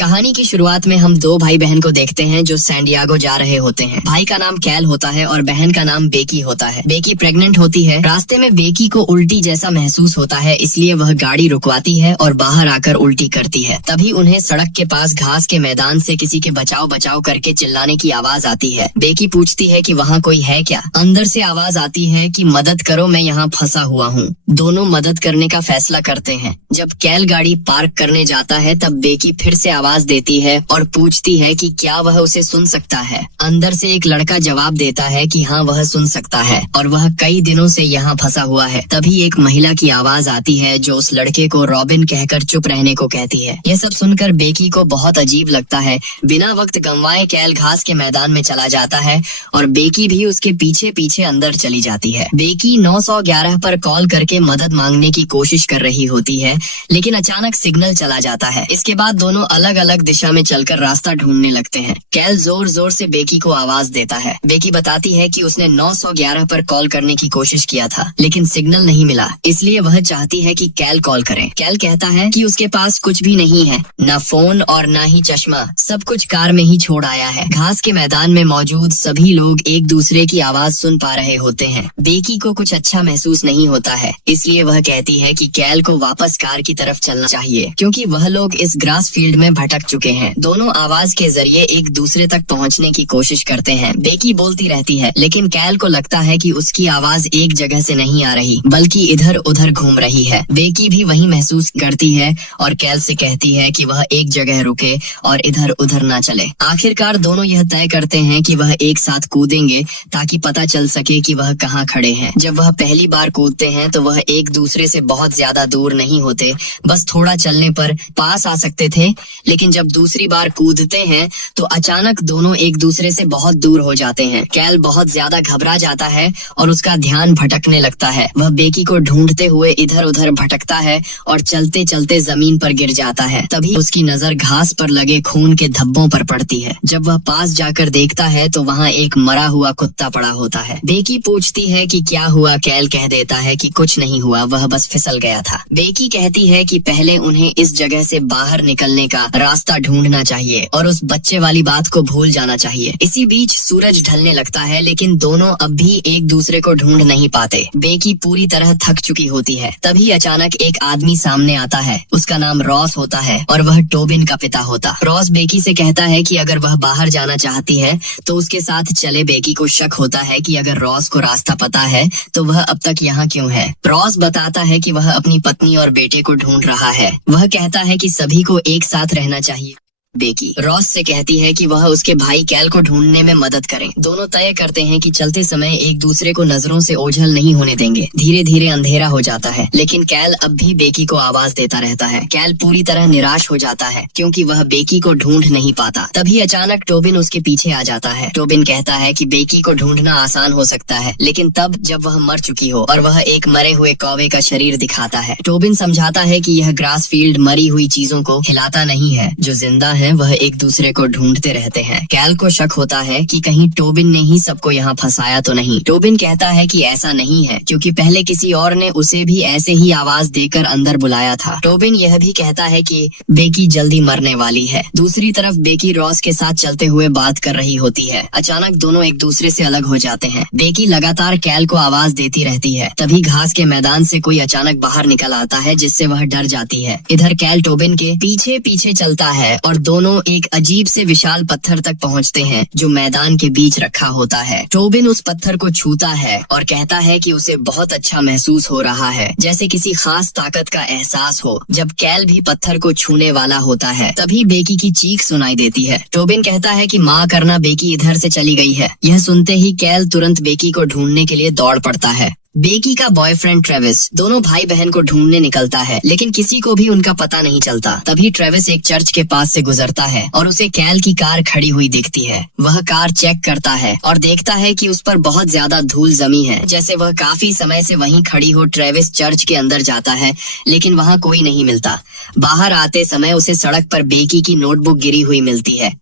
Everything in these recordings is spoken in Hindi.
कहानी की शुरुआत में हम दो भाई बहन को देखते हैं जो सैन डिएगो जा रहे होते हैं। भाई का नाम कैल होता है और बहन का नाम बेकी होता है। बेकी प्रेग्नेंट होती है। रास्ते में बेकी को उल्टी जैसा महसूस होता है, इसलिए वह गाड़ी रुकवाती है और बाहर आकर उल्टी करती है। तभी उन्हें सड़क के पास घास के मैदान से किसी के बचाओ बचाओ करके चिल्लाने की आवाज आती है। बेकी पूछती है कि वहाँ कोई है क्या। अंदर से आवाज आती है कि मदद करो, मैं यहाँ फंसा हुआ हूँ। दोनों मदद करने का फैसला करते हैं। जब कैल गाड़ी पार्क करने जाता है तब बेकी फिर से आवाज देती है और पूछती है कि क्या वह उसे सुन सकता है। अंदर से एक लड़का जवाब देता है कि हाँ, वह सुन सकता है और वह कई दिनों से यहाँ फंसा हुआ है। तभी एक महिला की आवाज आती है जो उस लड़के को रॉबिन कहकर चुप रहने को कहती है। यह सब सुनकर बेकी को बहुत अजीब लगता है। बिना वक्त गंवाए कैल घास के मैदान में चला जाता है और बेकी भी उसके पीछे पीछे अंदर चली जाती है। बेकी 911 पर कॉल करके मदद मांगने की कोशिश कर रही होती है, लेकिन अचानक सिग्नल चला जाता है। इसके बाद दोनों अलग अलग दिशा में चलकर रास्ता ढूंढने लगते हैं। कैल जोर जोर से बेकी को आवाज देता है। बेकी बताती है कि उसने 911 पर कॉल करने की कोशिश किया था, लेकिन सिग्नल नहीं मिला, इसलिए वह चाहती है कि कैल कॉल करे। कैल कहता है कि उसके पास कुछ भी नहीं है, न फोन और न ही चश्मा, सब कुछ कार में ही छोड़ आया है। घास के मैदान में मौजूद सभी लोग एक दूसरे की आवाज सुन पा रहे होते हैं। बेकी को कुछ अच्छा महसूस नहीं होता है, इसलिए वह कहती है कि कैल को वापस कार की तरफ चलना चाहिए, क्योंकि वह लोग इस ग्रास फील्ड में भटक चुके हैं। दोनों आवाज के जरिए एक दूसरे तक पहुंचने की कोशिश करते हैं। बेकी बोलती रहती है, लेकिन कैल को लगता है कि उसकी आवाज एक जगह से नहीं आ रही, बल्कि इधर उधर घूम रही है। बेकी भी वही महसूस करती है और कैल से कहती है कि वह एक जगह रुके और इधर उधर ना चले। आखिरकार दोनों यह तय करते हैं कि वह एक साथ कूदेंगे ताकि पता चल सके कि वह कहाँ खड़े हैं। जब वह पहली बार कूदते हैं तो वह एक दूसरे से बहुत ज्यादा दूर नहीं होते, बस थोड़ा चलने पर पास आ सकते थे। लेकिन जब दूसरी बार कूदते हैं तो अचानक दोनों एक दूसरे से बहुत दूर हो जाते हैं। कैल बहुत ज्यादा घबरा जाता है और उसका ध्यान भटकने लगता है। वह बेकी को ढूंढते हुए इधर उधर भटकता है और चलते चलते जमीन पर गिर जाता है। तभी उसकी नजर घास पर लगे खून के धब्बों पर पड़ती है। जब वह पास जाकर देखता है तो वहाँ एक मरा हुआ कुत्ता पड़ा होता है। बेकी पूछती है कि क्या हुआ। कैल कह देता है कि कुछ नहीं हुआ, वह बस फिसल गया था। बेकी कहती है कि पहले उन्हें इस जगह से बाहर निकलने का रास्ता ढूंढना चाहिए और उस बच्चे वाली बात को भूल जाना चाहिए। इसी बीच सूरज ढलने लगता है, लेकिन दोनों अब भी एक दूसरे को ढूंढ नहीं पाते। बेकी पूरी तरह थक चुकी होती है। तभी अचानक एक आदमी सामने आता है। उसका नाम रॉस होता है और वह टोबिन का पिता होता। रॉस बेकी से कहता है कि अगर वह बाहर जाना चाहती है तो उसके साथ चले। बेकी को शक होता है कि अगर रॉस को रास्ता पता है तो वह अब तक यहाँ क्यों है। रॉस बताता है कि वह अपनी पत्नी और बेटे को ढूंढ रहा है। वह कहता है कि सभी को एक साथ रहना चाहिए। बेकी रॉस से कहती है कि वह उसके भाई कैल को ढूंढने में मदद करें। दोनों तय करते हैं कि चलते समय एक दूसरे को नजरों से ओझल नहीं होने देंगे। धीरे धीरे अंधेरा हो जाता है, लेकिन कैल अब भी बेकी को आवाज देता रहता है। कैल पूरी तरह निराश हो जाता है क्योंकि वह बेकी को ढूंढ नहीं पाता। तभी अचानक टोबिन उसके पीछे आ जाता है। टोबिन कहता है कि बेकी को ढूंढना आसान हो सकता है, लेकिन तब जब वह मर चुकी हो, और वह एक मरे हुए कौवे का शरीर दिखाता है। टोबिन समझाता है कि यह ग्रास फील्ड मरी हुई चीजों को हिलाता नहीं है, जो जिंदा है वह एक दूसरे को ढूंढते रहते हैं। कैल को शक होता है कि कहीं टोबिन ने ही सबको यहाँ फंसाया तो नहीं। टोबिन कहता है कि ऐसा नहीं है, क्योंकि पहले किसी और ने उसे भी ऐसे ही आवाज देकर अंदर बुलाया था। टोबिन यह भी कहता है कि बेकी जल्दी मरने वाली है। दूसरी तरफ बेकी रॉस के साथ चलते हुए बात कर रही होती है। अचानक दोनों एक दूसरे से अलग हो जाते हैं। बेकी लगातार कैल को आवाज देती रहती है। तभी घास के मैदान से कोई अचानक बाहर निकल आता है, जिससे वह डर जाती है। इधर कैल टोबिन के पीछे पीछे चलता है और दोनों एक अजीब से विशाल पत्थर तक पहुंचते हैं जो मैदान के बीच रखा होता है। टोबिन उस पत्थर को छूता है और कहता है कि उसे बहुत अच्छा महसूस हो रहा है, जैसे किसी खास ताकत का एहसास हो। जब कैल भी पत्थर को छूने वाला होता है तभी बेकी की चीख सुनाई देती है। टोबिन कहता है कि माँ करना, बेकी इधर से चली गई है। यह सुनते ही कैल तुरंत बेकी को ढूंढने के लिए दौड़ पड़ता है। बेकी का बॉयफ्रेंड ट्रेविस दोनों भाई बहन को ढूंढने निकलता है, लेकिन किसी को भी उनका पता नहीं चलता। तभी ट्रेविस एक चर्च के पास से गुजरता है और उसे कैल की कार खड़ी हुई दिखती है। वह कार चेक करता है और देखता है कि उस पर बहुत ज्यादा धूल जमी है, जैसे वह काफी समय से वहीं खड़ी हो। ट्रेविस चर्च के अंदर जाता है, लेकिन वहाँ कोई नहीं मिलता। बाहर आते समय उसे सड़क पर बेकी की नोटबुक गिरी हुई मिलती है।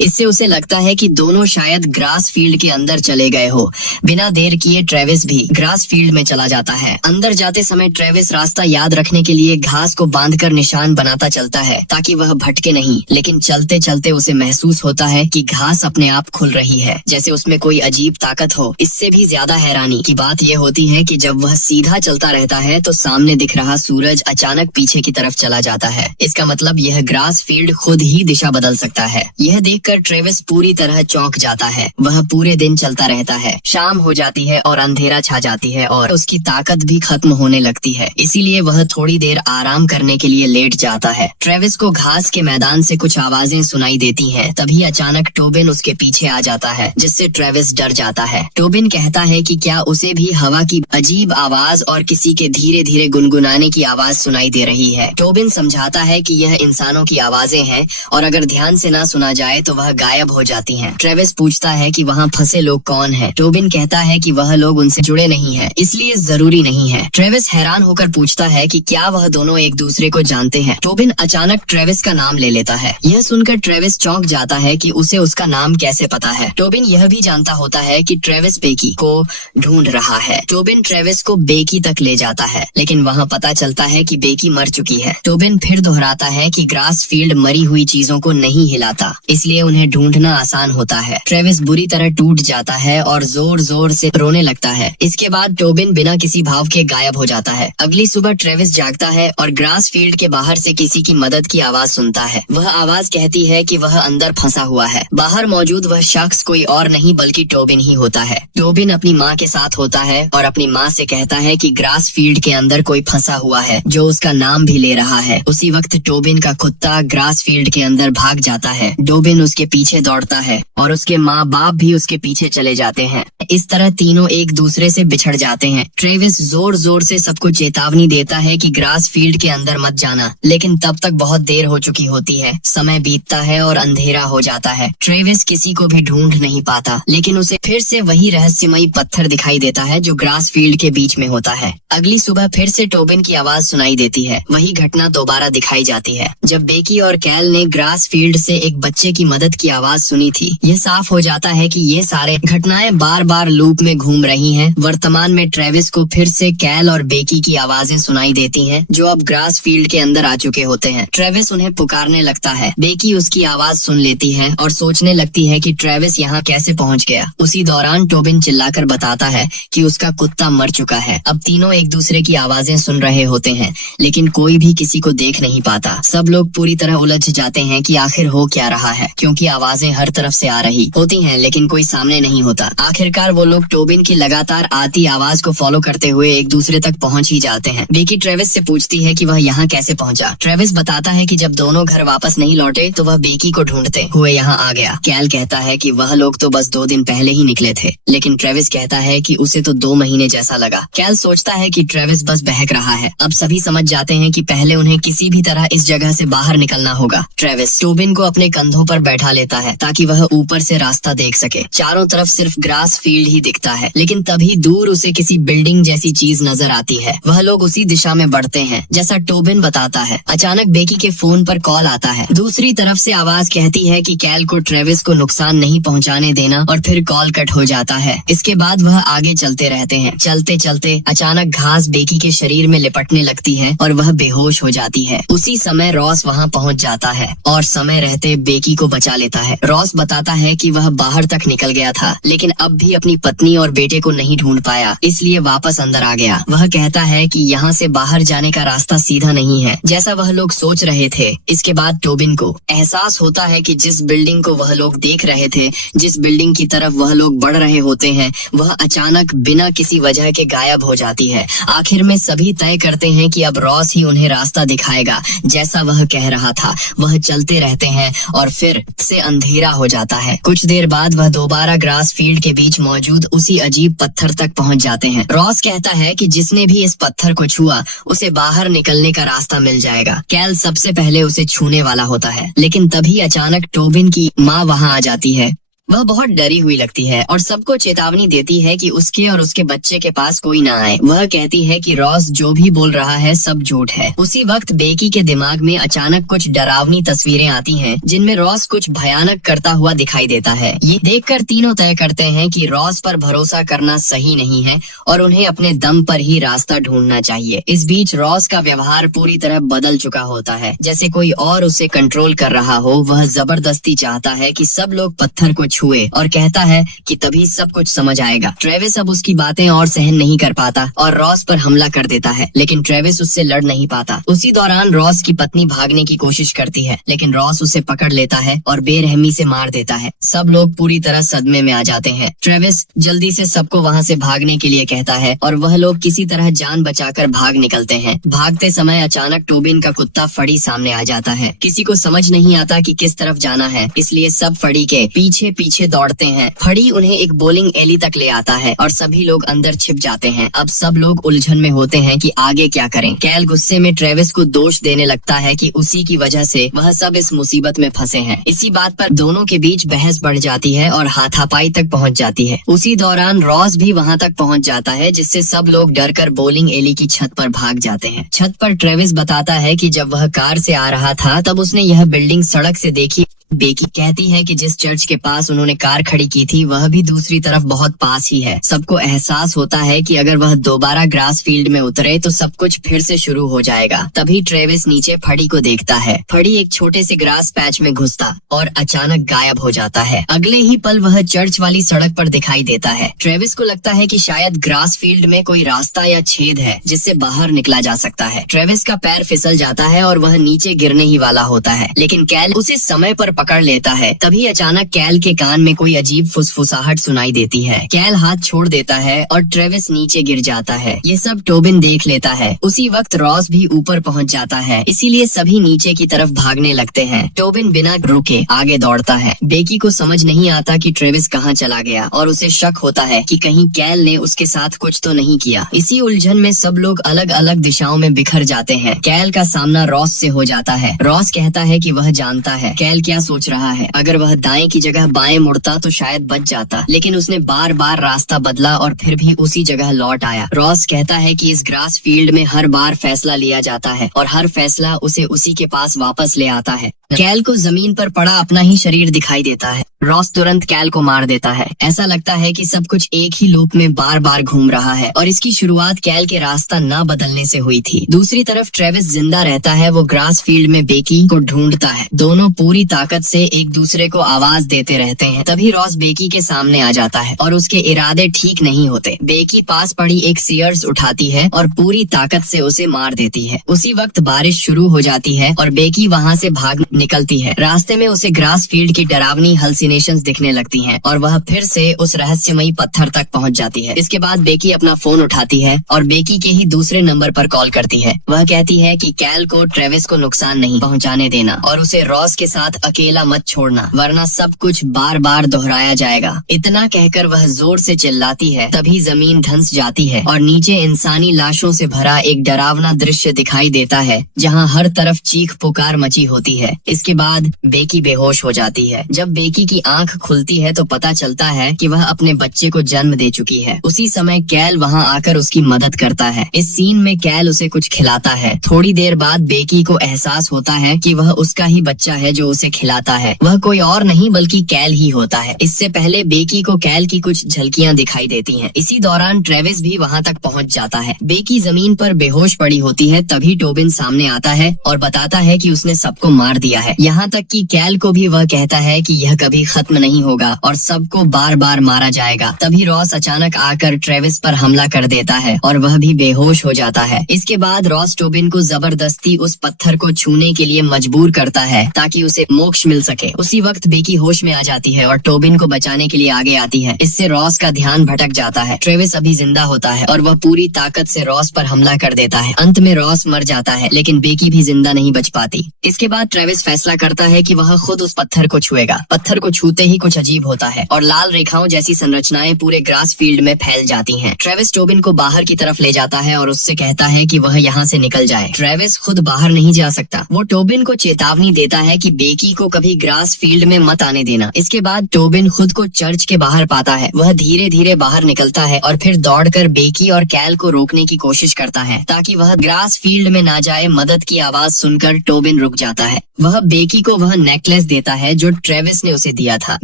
इससे उसे लगता है कि दोनों शायद ग्रास फील्ड के अंदर चले गए हो। बिना देर किए ट्रेविस भी ग्रास फील्ड में चला जाता है। अंदर जाते समय ट्रेविस रास्ता याद रखने के लिए घास को बांधकर निशान बनाता चलता है ताकि वह भटके नहीं, लेकिन चलते चलते उसे महसूस होता है कि घास अपने आप खुल रही है, जैसे उसमें कोई अजीब ताकत हो। इससे भी ज्यादा हैरानी की बात यह होती है कि जब वह सीधा चलता रहता है तो सामने दिख रहा सूरज अचानक पीछे की तरफ चला जाता है। इसका मतलब यह ग्रास फील्ड खुद ही दिशा बदल सकता है। यह देखकर ट्रेविस पूरी तरह चौंक जाता है। वह पूरे दिन चलता रहता है। शाम हो जाती है और अंधेरा छा जाती है और उसकी ताकत भी खत्म होने लगती है। इसीलिए वह थोड़ी देर आराम करने के लिए लेट जाता है। ट्रेविस को घास के मैदान से कुछ आवाजें सुनाई देती हैं। तभी अचानक टोबिन उसके पीछे आ जाता है, जिससे ट्रेविस डर जाता है। टोबिन कहता है कि क्या उसे भी हवा की अजीब आवाज और किसी के धीरे धीरे गुनगुनाने की आवाज सुनाई दे रही है। टोबिन समझाता है कि यह इंसानों की आवाजें हैं और अगर ध्यान से ना सुना जाए तो वह गायब हो जाती हैं। ट्रेविस पूछता है कि वहाँ फंसे लोग कौन हैं। टोबिन कहता है कि वह लोग उनसे जुड़े नहीं हैं, इसलिए जरूरी नहीं है। ट्रेविस हैरान होकर पूछता है कि क्या वह दोनों एक दूसरे को जानते हैं। टोबिन अचानक ट्रेविस का नाम ले लेता है। यह सुनकर ट्रेविस चौंक जाता है कि उसे उसका नाम कैसे पता है। टोबिन यह भी जानता होता है कि ट्रेविस बेकी को ढूंढ रहा है। टोबिन ट्रेविस को बेकी तक ले जाता है, लेकिन वहाँ पता चलता है कि बेकी मर चुकी है। टोबिन फिर दोहराता है कि ग्रास फील्ड मरी हुई चीजों को नहीं हिलाता, इसलिए उन्हें ढूंढना आसान होता है। ट्रेविस बुरी तरह टूट जाता है और जोर जोर से रोने लगता है। इसके बाद टोबिन बिना किसी भाव के गायब हो जाता है। अगली सुबह ट्रेविस जागता है और ग्रास फील्ड के बाहर से किसी की मदद की आवाज सुनता है। वह आवाज कहती है कि वह अंदर फंसा हुआ है। बाहर मौजूद वह शख्स कोई और नहीं बल्कि टोबिन ही होता है। टोबिन अपनी माँ के साथ होता है और अपनी माँ से कहता है कि ग्रास फील्ड के अंदर कोई फंसा हुआ है जो उसका नाम भी ले रहा है। उसी वक्त टोबिन का कुत्ता ग्रास फील्ड के अंदर भाग जाता है। टोबिन उसके पीछे दौड़ता है और उसके माँ बाप भी उसके पीछे चले जाते हैं। इस तरह तीनों एक दूसरे से बिछड़ जाते हैं। ट्रेविस जोर जोर से सबको चेतावनी देता है कि ग्रास फील्ड के अंदर मत जाना, लेकिन तब तक बहुत देर हो चुकी होती है। समय बीतता है और अंधेरा हो जाता है। ट्रेविस किसी को भी ढूंढ नहीं पाता, लेकिन उसे फिर से वही रहस्यमयी पत्थर दिखाई देता है जो ग्रास फील्ड के बीच में होता है। अगली सुबह फिर से टोबिन की आवाज सुनाई देती है। वही घटना दोबारा दिखाई जाती है। जब बेकी और कैल ने ग्रास फील्ड से एक बच्चे की मदद की आवाज सुनी थी, यह साफ हो जाता है कि ये सारे घटनाएं बार बार लूप में घूम रही हैं। वर्तमान में ट्रेविस को फिर से कैल और बेकी की आवाजें सुनाई देती हैं, जो अब ग्रास फील्ड के अंदर आ चुके होते हैं। ट्रेविस उन्हें पुकारने लगता है। बेकी उसकी आवाज सुन लेती है और सोचने लगती है कि ट्रेविस यहाँ कैसे पहुँच गया। उसी दौरान टोबिन चिल्लाकर बताता है कि उसका कुत्ता मर चुका है। अब तीनों एक दूसरे की आवाजें सुन रहे होते हैं, लेकिन कोई भी किसी को देख नहीं पाता। सब लोग पूरी तरह उलझ जाते हैं कि आखिर हो क्या रहा है, क्योंकि आवाजें हर तरफ से आ रही होती हैं, लेकिन कोई सामने नहीं होता। आखिरकार वो लोग टोबिन की लगातार आती आवाज को फॉलो करते हुए एक दूसरे तक पहुंच ही जाते हैं। बेकी ट्रेविस से पूछती है कि वह यहाँ कैसे पहुंचा। ट्रेविस बताता है कि जब दोनों घर वापस नहीं लौटे तो वह बेकी को ढूंढते हुए यहाँ आ गया। कैल कहता है कि वह लोग तो बस 2 दिन पहले ही निकले थे, लेकिन ट्रेविस कहता है कि उसे तो 2 महीने जैसा लगा। कैल सोचता है कि ट्रेविस बस बहक रहा है। अब सभी समझ जाते हैं कि पहले उन्हें किसी भी तरह इस जगह से बाहर निकलना होगा। ट्रेविस टोबिन को अपने कंधों पर बैठा लेता है ताकि वह ऊपर से रास्ता देख सके। चारों तरफ सिर्फ ग्रास फील्ड ही दिखता है, लेकिन तभी दूर उसे किसी बिल्डिंग जैसी चीज नजर आती है। वह लोग उसी दिशा में बढ़ते हैं जैसा टोबिन बताता है। अचानक बेकी के फोन पर कॉल आता है। दूसरी तरफ से आवाज कहती है कि कैल को ट्रेविस को नुकसान नहीं पहुंचाने देना, और फिर कॉल कट हो जाता है। इसके बाद वह आगे चलते रहते हैं। चलते चलते अचानक घास बेकी के शरीर में लिपटने लगती है और वह बेहोश हो जाती है। उसी समय रॉस वहाँ पहुँच जाता है और समय रहते बेकी को बचा लेता है। रॉस बताता है कि वह बाहर तक निकल गया था, लेकिन अब भी अपनी पत्नी और बेटे को नहीं ढूंढ पाया, इसलिए वापस अंदर आ गया। वह कहता है कि यहाँ से बाहर जाने का रास्ता सीधा नहीं है, जैसा वह लोग सोच रहे थे। इसके बाद टोबिन को एहसास होता है कि जिस बिल्डिंग को वह लोग देख रहे थे, जिस बिल्डिंग की तरफ वह लोग बढ़ रहे होते हैं, वह अचानक बिना किसी वजह के गायब हो जाती है। आखिर में सभी तय करते हैं कि अब रॉस ही उन्हें रास्ता दिखाएगा, जैसा वह कह रहा था। वह चलते रहते हैं और फिर से अंधेरा हो जाता है। कुछ देर बाद वह दोबारा ग्रास फील्ड के बीच मौजूद उसी अजीब पत्थर तक पहुंच जाते हैं। रॉस कहता है कि जिसने भी इस पत्थर को छुआ उसे बाहर निकलने का रास्ता मिल जाएगा। कैल सबसे पहले उसे छूने वाला होता है, लेकिन तभी अचानक टोबिन की माँ वहाँ आ जाती है वह बहुत डरी हुई लगती है और सबको चेतावनी देती है कि उसके और उसके बच्चे के पास कोई ना आए। वह कहती है कि रॉस जो भी बोल रहा है सब झूठ है। उसी वक्त बेकी के दिमाग में अचानक कुछ डरावनी तस्वीरें आती हैं, जिनमें रॉस कुछ भयानक करता हुआ दिखाई देता है। ये देखकर तीनों तय करते हैं कि रॉस पर भरोसा करना सही नहीं है और उन्हें अपने दम पर ही रास्ता ढूंढना चाहिए। इस बीच रॉस का व्यवहार पूरी तरह बदल चुका होता है, जैसे कोई और उसे कंट्रोल कर रहा हो। वह जबरदस्ती चाहता है कि सब लोग पत्थर को छुए और कहता है कि तभी सब कुछ समझ आएगा। ट्रेविस अब उसकी बातें और सहन नहीं कर पाता और रॉस पर हमला कर देता है, लेकिन ट्रेविस उससे लड़ नहीं पाता। उसी दौरान रॉस की पत्नी भागने की कोशिश करती है, लेकिन रॉस उसे पकड़ लेता है और बेरहमी से मार देता है। सब लोग पूरी तरह सदमे में आ जाते हैं। ट्रेविस जल्दी से सबको वहाँ से भागने के लिए कहता है और वह लोग किसी तरह जान बचाकर भाग निकलते हैं। भागते समय अचानक टोबिन का कुत्ता फड़ी सामने आ जाता है। किसी को समझ नहीं आता कि किस तरफ जाना है, इसलिए सब फड़ी के पीछे पीछे दौड़ते हैं। फड़ी उन्हें एक बोलिंग एली तक ले आता है और सभी लोग अंदर छिप जाते हैं। अब सब लोग उलझन में होते हैं कि आगे क्या करें। कैल गुस्से में ट्रेविस को दोष देने लगता है कि उसी की वजह से वह सब इस मुसीबत में फंसे हैं। इसी बात पर दोनों के बीच बहस बढ़ जाती है और हाथापाई तक पहुंच जाती है। उसी दौरान रॉस भी वहां तक पहुंच जाता है, जिससे सब लोग डरकर बोलिंग एली की छत पर भाग जाते हैं। छत पर ट्रेविस बताता है कि जब वह कार से आ रहा था तब उसने यह बिल्डिंग सड़क से देखी। बेकी कहती है कि जिस चर्च के पास उन्होंने कार खड़ी की थी वह भी दूसरी तरफ बहुत पास ही है। सबको एहसास होता है कि अगर वह दोबारा ग्रास फील्ड में उतरे तो सब कुछ फिर से शुरू हो जाएगा। तभी ट्रेविस नीचे फड़ी को देखता है। फड़ी एक छोटे से ग्रास पैच में घुसता और अचानक गायब हो जाता है। अगले ही पल वह चर्च वाली सड़क पर दिखाई देता है। ट्रेविस को लगता है कि शायद ग्रास फील्ड में कोई रास्ता या छेद है जिससे बाहर निकला जा सकता है। ट्रेविस का पैर फिसल जाता है और वह नीचे गिरने ही वाला होता है, लेकिन कैल उसे समय पर पकड़ लेता है। तभी अचानक कैल के कान में कोई अजीब फुसफुसाहट सुनाई देती है। कैल हाथ छोड़ देता है और ट्रेविस नीचे गिर जाता है। ये सब टोबिन देख लेता है। उसी वक्त रॉस भी ऊपर पहुंच जाता है, इसीलिए सभी नीचे की तरफ भागने लगते हैं। टोबिन बिना रुके आगे दौड़ता है। बेकी को समझ नहीं आता कि ट्रेविस कहाँ चला गया और उसे शक होता है कि कहीं कैल ने उसके साथ कुछ तो नहीं किया। इसी उलझन में सब लोग अलग अलग दिशाओं में बिखर जाते हैं। कैल का सामना रॉस से हो जाता है। रॉस कहता है कि वह जानता है कैल क्या सोच रहा है। अगर वह दाएं की जगह बाएं मुड़ता तो शायद बच जाता, लेकिन उसने बार बार रास्ता बदला और फिर भी उसी जगह लौट आया। रॉस कहता है कि इस ग्रास फील्ड में हर बार फैसला लिया जाता है और हर फैसला उसे उसी के पास वापस ले आता है। कैल को जमीन पर पड़ा अपना ही शरीर दिखाई देता है। रॉस तुरंत कैल को मार देता है। ऐसा लगता है कि सब कुछ एक ही लूप में बार बार घूम रहा है और इसकी शुरुआत कैल के रास्ता न बदलने से हुई थी। दूसरी तरफ ट्रेविस जिंदा रहता है। वो ग्रास फील्ड में बेकी को ढूंढता है। दोनों पूरी ताकत से एक दूसरे को आवाज देते रहते हैं। तभी रॉस बेकी के सामने आ जाता है और उसके इरादे ठीक नहीं होते। बेकी पास पड़ी एक सीयर्स उठाती है और पूरी ताकत से उसे मार देती है। उसी वक्त बारिश शुरू हो जाती है और बेकी वहाँ से भाग निकलती है। रास्ते में उसे ग्रास फील्ड की डरावनी हल्सिनेशंस दिखने लगती हैं और वह फिर से उस रहस्यमयी पत्थर तक पहुंच जाती है। इसके बाद बेकी अपना फोन उठाती है और बेकी के ही दूसरे नंबर पर कॉल करती है। वह कहती है कि कैल को ट्रेविस को नुकसान नहीं पहुंचाने देना और उसे रॉस के साथ अकेला मत छोड़ना, वरना सब कुछ बार बार दोहराया जाएगा। इतना कहकर वह जोर से चिल्लाती है। तभी जमीन धंस जाती है और नीचे इंसानी लाशों से भरा एक डरावना दृश्य दिखाई देता है, जहाँ हर तरफ चीख पुकार मची होती है। इसके बाद बेकी बेहोश हो जाती है। जब बेकी की आंख खुलती है तो पता चलता है कि वह अपने बच्चे को जन्म दे चुकी है। उसी समय कैल वहां आकर उसकी मदद करता है। इस सीन में कैल उसे कुछ खिलाता है। थोड़ी देर बाद बेकी को एहसास होता है कि वह उसका ही बच्चा है जो उसे खिलाता है। वह कोई और नहीं बल्कि कैल ही होता है। इससे पहले बेकी को कैल की कुछ झलकियां दिखाई देती हैं। इसी दौरान ट्रेविस भी वहां तक पहुंच जाता है। बेकी जमीन पर बेहोश पड़ी होती है। तभी टोबिन सामने आता है और बताता है कि उसने सबको मार दिया है। यहाँ तक कि कैल को भी वह कहता है कि यह कभी खत्म नहीं होगा और सबको बार बार मारा जाएगा। तभी रॉस अचानक आकर ट्रेविस पर हमला कर देता है और वह भी बेहोश हो जाता है। इसके बाद रॉस टोबिन को जबरदस्ती उस पत्थर को छूने के लिए मजबूर करता है ताकि उसे मोक्ष मिल सके। उसी वक्त बेकी होश में आ जाती है और टोबिन को बचाने के लिए आगे आती है। इससे रॉस का ध्यान भटक जाता है। ट्रेविस अभी जिंदा होता है और वह पूरी ताकत से रॉस पर हमला कर देता है। अंत में रॉस मर जाता है, लेकिन बेकी भी जिंदा नहीं बच पाती। इसके बाद ट्रेविस फैसला करता है कि वह खुद उस पत्थर को छुएगा। पत्थर को छूते ही कुछ अजीब होता है और लाल रेखाओं जैसी संरचनाएं पूरे ग्रास फील्ड में फैल जाती हैं। ट्रेविस टोबिन को बाहर की तरफ ले जाता है और उससे कहता है कि वह यहाँ से निकल जाए। ट्रेविस खुद बाहर नहीं जा सकता। वो टोबिन को चेतावनी देता है कि बेकी को कभी ग्रास फील्ड में मत आने देना। इसके बाद टोबिन खुद को चर्च के बाहर पाता है। वह धीरे धीरे बाहर निकलता है और फिर दौड़कर बेकी और कैल को रोकने की कोशिश करता है ताकि वह ग्रास फील्ड में ना जाए। मदद की आवाज सुनकर टोबिन रुक जाता है। वह बेकी को वह नेकलेस देता है जो ट्रेविस ने उसे दिया था।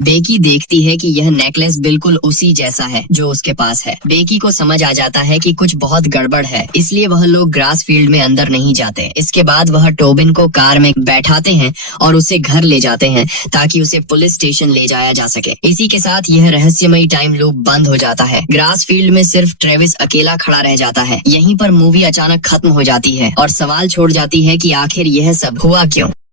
बेकी देखती है कि यह नेकलेस बिल्कुल उसी जैसा है जो उसके पास है। बेकी को समझ आ जाता है कि कुछ बहुत गड़बड़ है, इसलिए वह लोग ग्रास फील्ड में अंदर नहीं जाते। इसके बाद वह टोबिन को कार में बैठाते हैं और उसे घर ले जाते हैं ताकि उसे पुलिस स्टेशन ले जाया जा सके। इसी के साथ यह रहस्यमयी टाइम लूप बंद हो जाता है। ग्रास फील्ड में सिर्फ ट्रेविस अकेला खड़ा रह जाता है। यहीं पर मूवी अचानक खत्म हो जाती है और सवाल छोड़ जाती है कि आखिर यह सब हुआ क्यों।